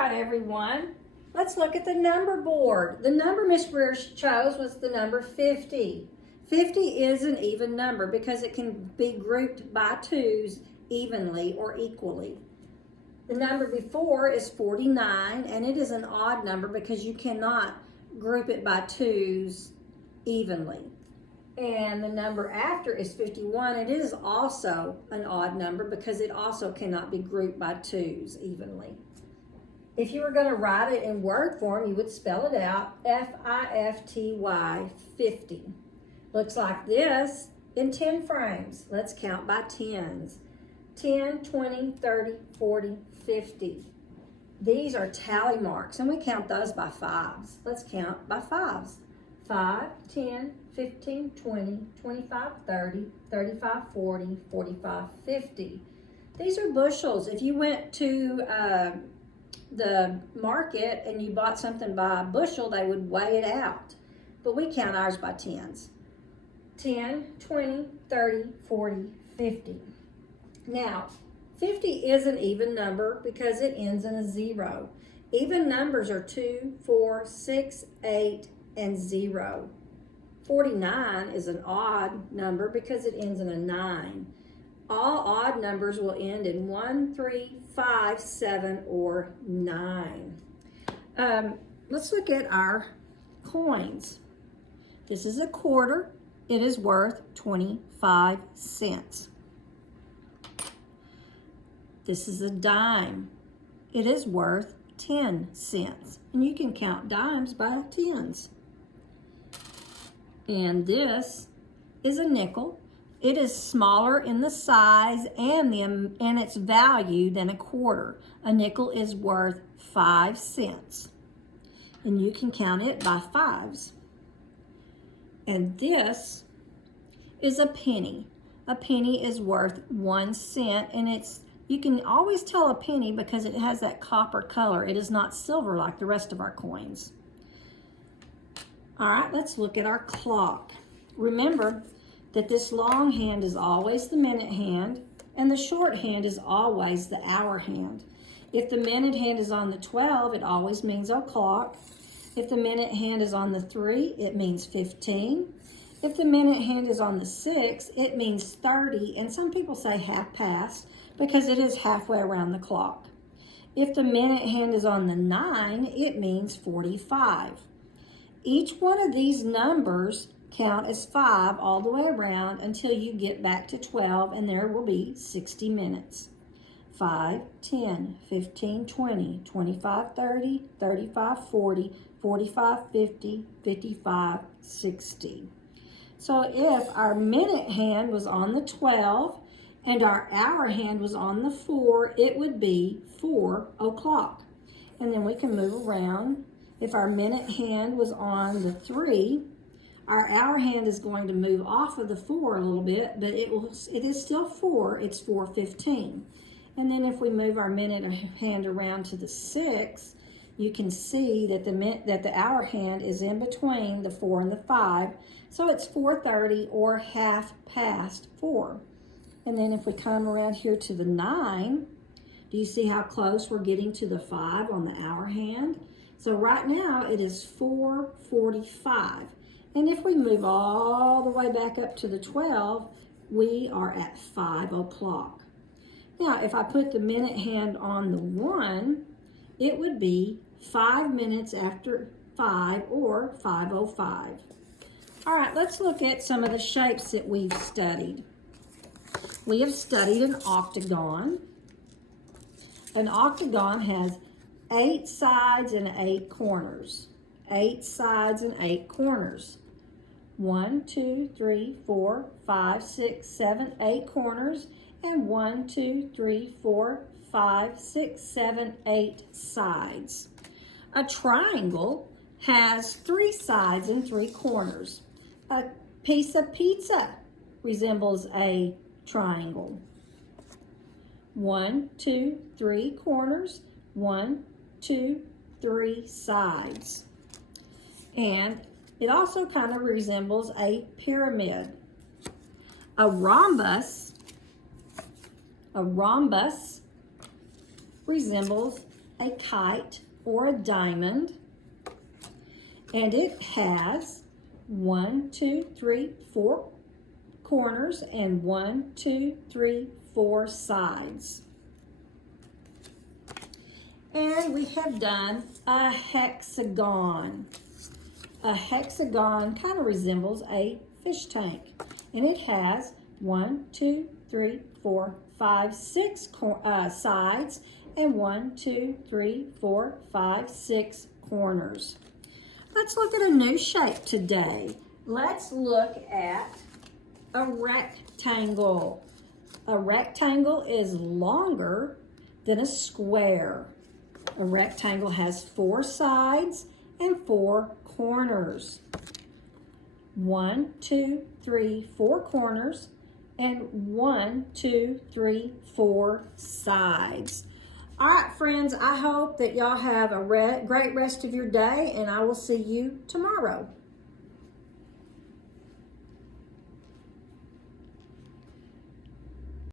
right, everyone. Let's look at the number board. The number Miss Greer chose was the number 50. 50 is an even number because it can be grouped by twos evenly or equally. The number before is 49, and it is an odd number because you cannot group it by twos evenly. And the number after is 51. It is also an odd number because it also cannot be grouped by twos evenly. If you were going to write it in word form, you would spell it out, F-I-F-T-Y, 50. Looks like this in 10 frames. Let's count by tens. 10, 20, 30, 40, 50. These are tally marks, and we count those by fives. Let's count by fives. 5, 10, 15, 20, 25, 30, 35, 40, 45, 50. These are bushels. If you went to the market and you bought something by a bushel, they would weigh it out. But we count ours by tens. 10, 20, 30, 40, 50. Now, 50 is an even number because it ends in a 0. Even numbers are 2, 4, 6, 8, and 0. 49 is an odd number because it ends in a 9. All odd numbers will end in 1, 3, 5, 7, or 9. Let's look at our coins. This is a quarter. It is worth 25 cents. This is a dime. It is worth 10 cents. And you can count dimes by tens. And this is a nickel. It is smaller in the size and its value than a quarter. A nickel is worth 5 cents. And you can count it by fives. And this is a penny. A penny is worth 1 cent, and you can always tell a penny because it has that copper color. It is not silver like the rest of our coins. All right, let's look at our clock. Remember that this long hand is always the minute hand, and the short hand is always the hour hand. If the minute hand is on the 12, it always means o'clock. If the minute hand is on the 3, it means 15. If the minute hand is on the 6, it means 30, and some people say half past because it is halfway around the clock. If the minute hand is on the 9, it means 45. Each one of these numbers count as 5 all the way around until you get back to 12, and there will be 60 minutes. 5, 10, 15, 20, 25, 30, 35, 40, 45, 50, 55, 60. So if our minute hand was on the 12 and our hour hand was on the 4, it would be 4 o'clock. And then we can move around. If our minute hand was on the 3, our hour hand is going to move off of the 4 a little bit, but it is still 4. It's 4:15. And then if we move our minute hand around to the 6, you can see that the hour hand is in between the 4 and the 5. So it's 4:30 or half past 4. And then if we come around here to the 9, do you see how close we're getting to the 5 on the hour hand? So right now it is 4:45. And if we move all the way back up to the 12, we are at 5 o'clock. Now, if I put the minute hand on the 1, it would be 5 minutes after 5 or 5:05. All right, let's look at some of the shapes that we've studied. We have studied an octagon. An octagon has 8 sides and 8 corners. 8 sides and 8 corners. 1, 2, 3, 4, 5, 6, 7, 8 corners, and 1, 2, 3, 4, 5, 6, 7, 8 sides. A triangle has 3 sides and 3 corners. A piece of pizza resembles a triangle. 1, 2, 3 corners, 1, 2, 3 sides. And it also kind of resembles a pyramid. A rhombus resembles a kite or a diamond, and it has 1, 2, 3, 4 corners and 1, 2, 3, 4 sides. And we have done a hexagon. A hexagon kind of resembles a fish tank, and it has 1, 2, 3, 4, 5, 6 sides and 1, 2, 3, 4, 5, 6 corners. Let's look at a new shape today. Let's look at a rectangle. A rectangle is longer than a square. A rectangle has 4 sides and 4 corners. 1, 2, 3, 4 corners and 1, 2, 3, 4 sides. All right, friends, I hope that y'all have a great rest of your day, and I will see you tomorrow.